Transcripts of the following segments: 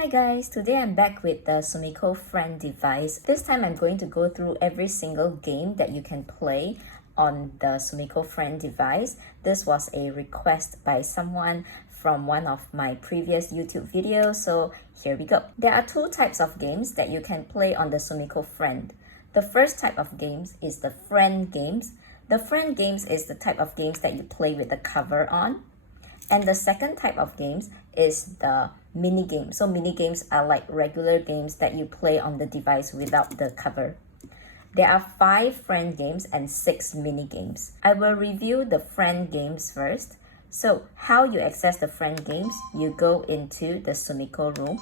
Hi guys, today I'm back with the Sumikko Friend device. This time I'm going to go through every single game that you can play on the Sumikko Friend device. This was a request by someone from one of my previous YouTube videos, so here we go. There are two types of games that you can play on the Sumikko Friend. The first type of games is the friend games. The friend games is the type of games that you play with the cover on. And the second type of games is the mini games. So mini games are like regular games that you play on the device without the cover. There are 5 friend games and 6 mini games. I will review the friend games first. So how you access the friend games, you go into the Sumikko rooms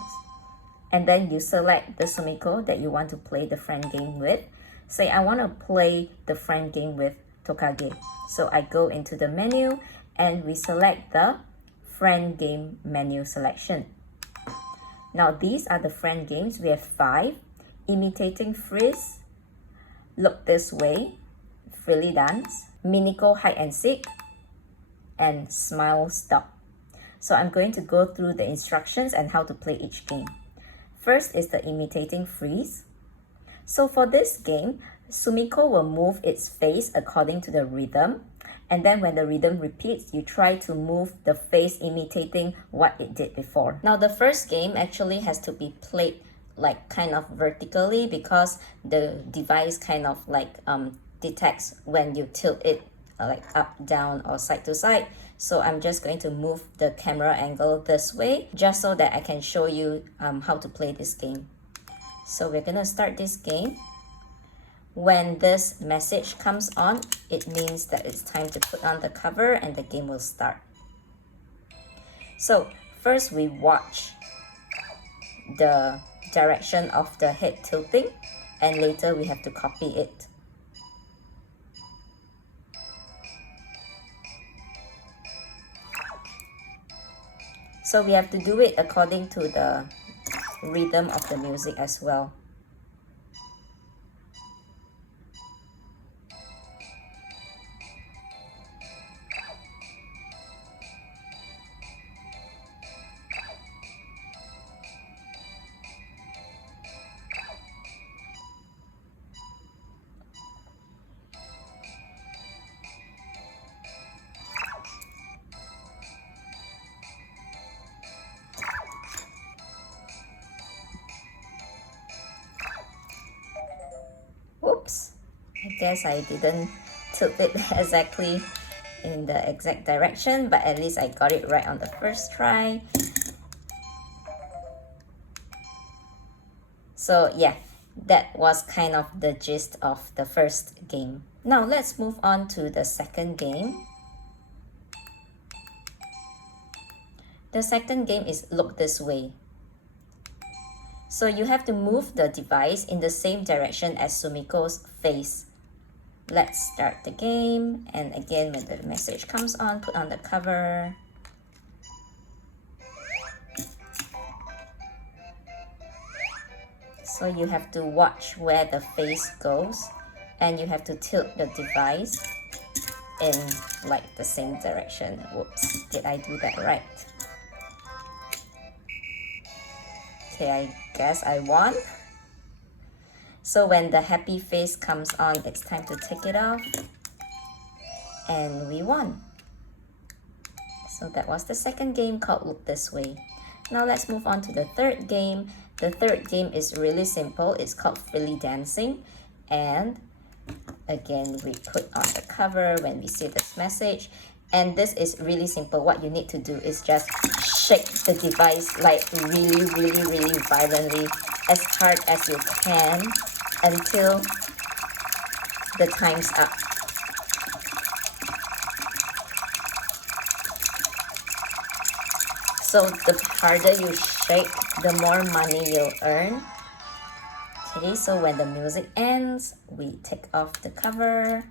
and then you select the Sumikko that you want to play the friend game with. Say I want to play the friend game with Tokage. So I go into the menu and we select the friend game menu selection. Now these are the friend games. We have 5. Imitating Freeze, Look This Way, Frilly Dance, Minikko Hide and Seek, and Smile Stop. So I'm going to go through the instructions and how to play each game. First is the Imitating Freeze. So for this game, Sumikko will move its face according to the rhythm. And then when the rhythm repeats, you try to move the face imitating what it did before. Now the first game actually has to be played like kind of vertically because the device kind of like detects when you tilt it like up, down or side to side. So I'm just going to move the camera angle this way just so that I can show you how to play this game. So we're gonna start this game. When this message comes on, it means that it's time to put on the cover and the game will start. So first we watch the direction of the head tilting and later we have to copy it. So we have to do it according to the rhythm of the music as well. Whoops, I guess I didn't tilt it exactly in the exact direction, but at least I got it right on the first try. So yeah, that was kind of the gist of the first game. Now let's move on to the second game. The second game is Look This Way. So you have to move the device in the same direction as Sumikko's face. Let's start the game, and again when the message comes on, put on the cover. So you have to watch where the face goes and you have to tilt the device in like the same direction. Whoops, did I do that right? Okay, I guess I won. So when the happy face comes on, it's time to take it off. And we won. So that was the second game called Look This Way. Now let's move on to the third game. The third game is really simple. It's called Frilly Dancing. And again, we put on the cover when we see this message. And this is really simple. What you need to do is just shake the device like really violently, as hard as you can until the time's up. So the harder you shake, the more money you'll earn. Okay, so when the music ends, we take off the cover.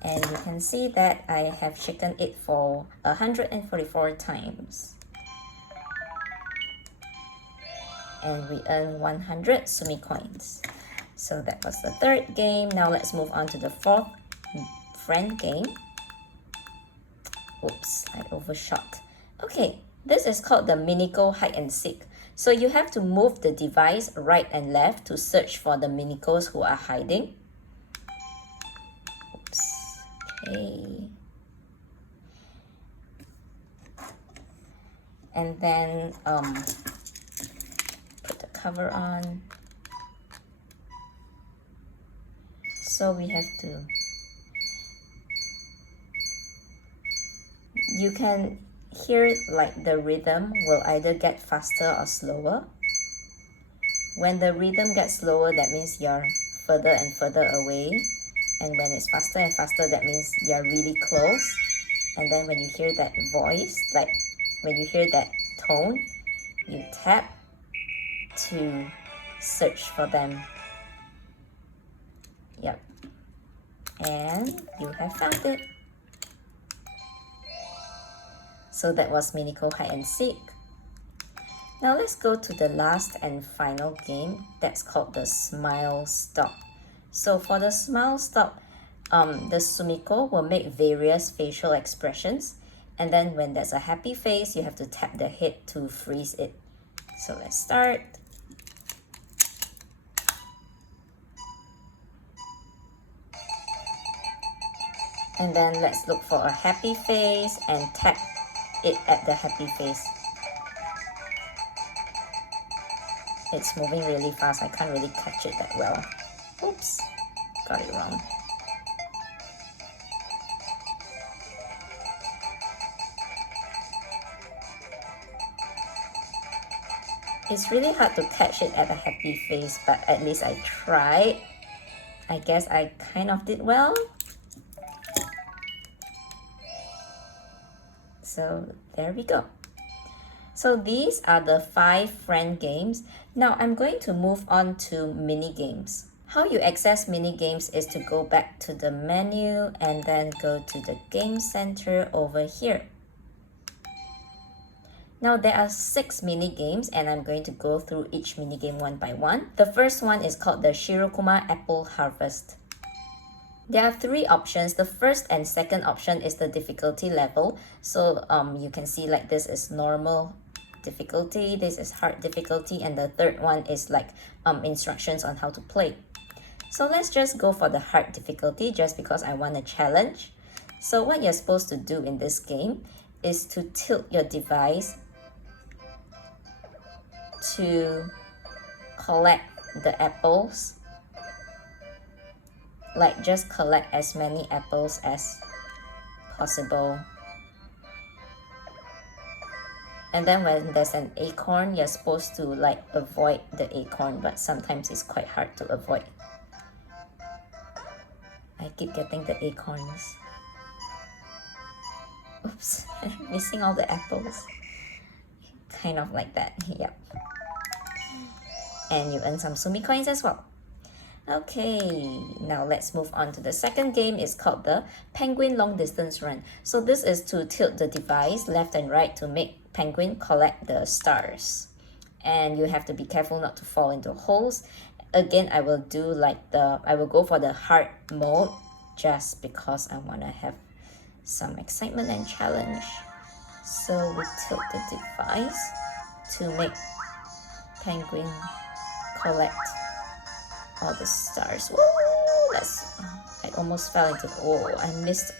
And you can see that I have shaken it for 144 times. And we earn 100 Sumi coins. So that was the third game. Now let's move on to the fourth friend game. Oops, I overshot. Okay, this is called the Minikko Hide and Seek. So you have to move the device right and left to search for the Minikos who are hiding. Oops. Okay. And then put the cover on. So we have to, you can hear like the rhythm will either get faster or slower. When the rhythm gets slower, that means you're further and further away. And when it's faster and faster, that means you're really close. And then when you hear that voice, like when you hear that tone, you tap to search for them. Yep. And you have found it. So that was Minikko hide and seek. Now let's go to the last and final game that's called the Smile Stop. So for the Smile Stop, the Sumikko will make various facial expressions, and then when there's a happy face, you have to tap the head to freeze it. So let's start. And then let's look for a happy face and tap it at the happy face. It's moving really fast. I can't really catch it that well. Oops, got it wrong. It's really hard to catch it at a happy face, but at least I tried. I guess I kind of did well. So there we go. So these are the 5 friend games. Now I'm going to move on to mini games. How you access mini games is to go back to the menu and then go to the game center over here. Now there are 6 mini games and I'm going to go through each mini game one by one. The first one is called the Shirokuma Apple Harvest. There are 3 options. The first and second option is the difficulty level. So you can see like this is normal difficulty, this is hard difficulty, and the third one is like instructions on how to play. So let's just go for the hard difficulty just because I want a challenge. So what you're supposed to do in this game is to tilt your device to collect the apples. Like just collect as many apples as possible. And then when there's an acorn, you're supposed to like avoid the acorn, but sometimes it's quite hard to avoid. I keep getting the acorns. Oops, missing all the apples. Kind of like that, yep. And you earn some Sumi coins as well. Okay, now let's move on to the second game. It's called the Penguin Long Distance Run. So this is to tilt the device left and right to make penguin collect the stars. And you have to be careful not to fall into holes. Again, I will go for the hard mode just because I want to have some excitement and challenge. So we tilt the device to make penguin collect all the stars. Woo! I almost fell into, I missed,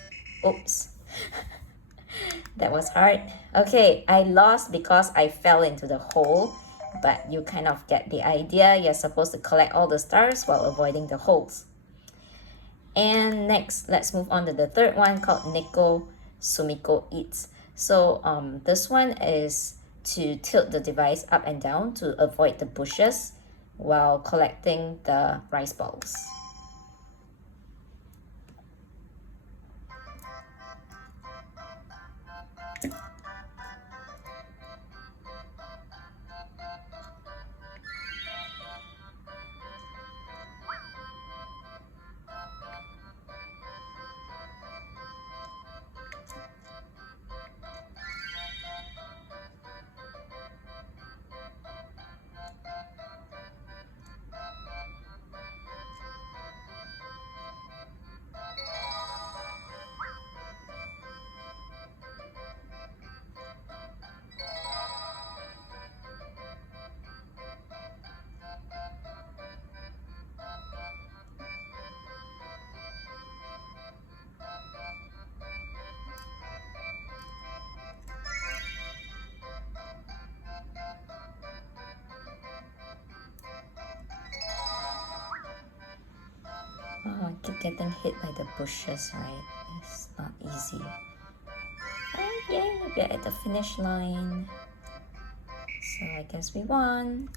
oops. That was hard. Okay, I lost because I fell into the hole, but you kind of get the idea. You're supposed to collect all the stars while avoiding the holes. And next, let's move on to the third one called Neko Sumikko Eats. So this one is to tilt the device up and down to avoid the bushes while collecting the rice balls. getting hit by the bushes, right? It's not easy. Oh yay, we're at the finish line. So I guess we won.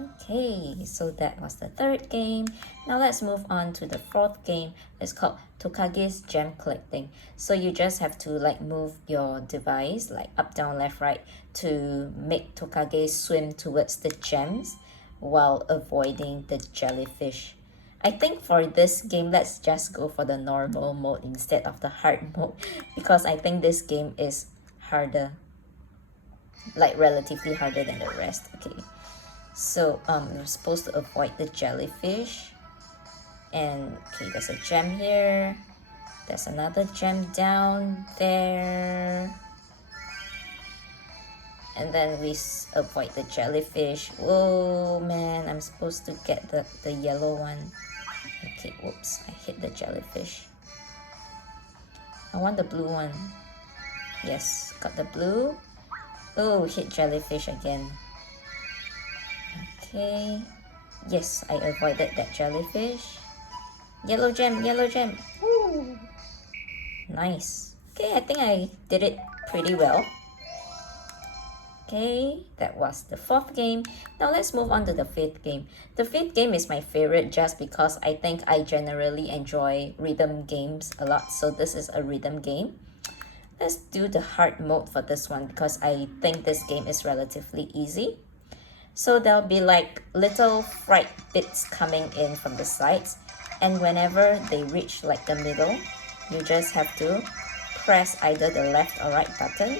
Okay, so that was the third game. Now let's move on to the fourth game. It's called Tokage's Gem Collecting. So you just have to like move your device like up, down, left, right to make Tokage swim towards the gems while avoiding the jellyfish. I think for this game, let's just go for the normal mode instead of the hard mode because I think this game is harder, like relatively harder than the rest. Okay. So we're supposed to avoid the jellyfish. And okay, there's a gem here. There's another gem down there. And then we avoid the jellyfish. Whoa, man, I'm supposed to get the yellow one. Okay, whoops, I hit the jellyfish. I want the blue one. Yes, got the blue. Oh, hit jellyfish again. Okay, yes, I avoided that jellyfish. Yellow gem, yellow gem. Woo! Nice. Okay, I think I did it pretty well. Okay, that was the fourth game. Now let's move on to the fifth game. The fifth game is my favorite just because I think I generally enjoy rhythm games a lot. So this is a rhythm game. Let's do the hard mode for this one because I think this game is relatively easy. So there'll be like little fried bits coming in from the sides, and whenever they reach like the middle, you just have to press either the left or right button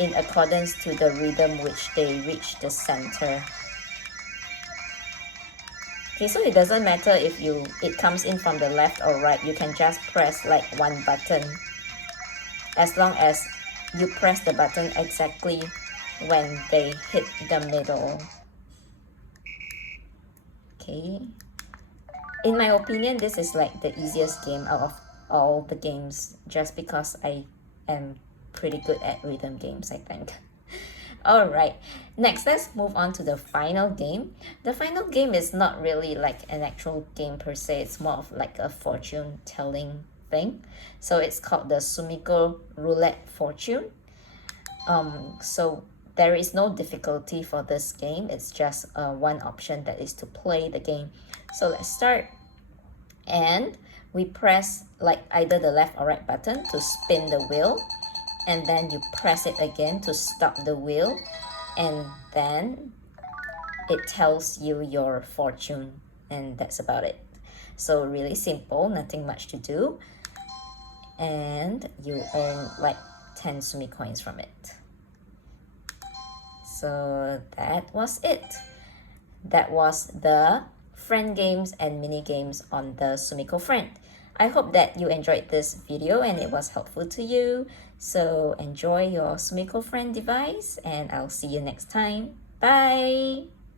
in accordance to the rhythm which they reach the center. Okay, so it doesn't matter if it comes in from the left or right, you can just press like one button as long as you press the button exactly when they hit the middle. Okay, in my opinion, this is like the easiest game out of all the games just because I am pretty good at rhythm games, I think. Alright, next let's move on to the final game. The final game is not really like an actual game per se, it's more of like a fortune telling thing. So it's called the Sumikko Roulette Fortune. So there is no difficulty for this game. It's just one option, that is to play the game. So let's start. And we press like either the left or right button to spin the wheel. And then you press it again to stop the wheel. And then it tells you your fortune. And that's about it. So really simple, nothing much to do. And you earn like 10 Sumi coins from it. So that was it. That was the friend games and mini games on the Sumikko Friend. I hope that you enjoyed this video and it was helpful to you. So enjoy your Sumikko Friend device and I'll see you next time. Bye!